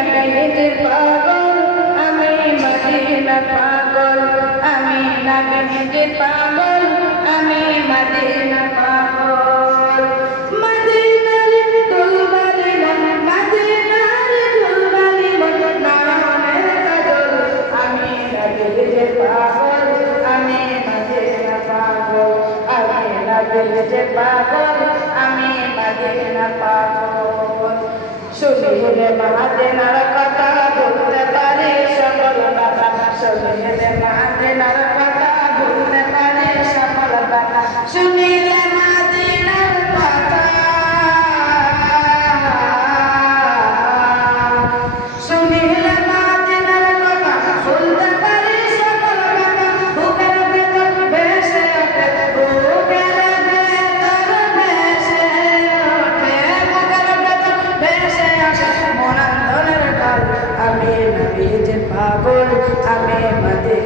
নবীজির পাগল, আমি মদিনার পাগল, আমি নবীজির পাগল, আমি মদিনার পাগল। মদিনার দুলবালি মন, মদিনার দুলবালি মন, নয়নের কাজল, আমি নবীজির পাগল, আমি মদিনার পাগল, আমি নবীজির পাগল, আমি মদিনার পাগল। শুনিলে মদিনার কথা বলতে পারি সকল কথা, শুনিলে মদিনার কথা বলতে পারি সকল কথা, শুনিলে মদিনার কথা, শুনিলে মদিনার কথা বলতে পারি সকল কথা। বুকের ভেতর ভেসে ওঠে, বুকের ভেতর ভেসে ওঠে, বুকের ভেতর ভেসে ওঠে মন আন্দোলনের ঢল। আমি নবীজির পাগল, আমি মদিনার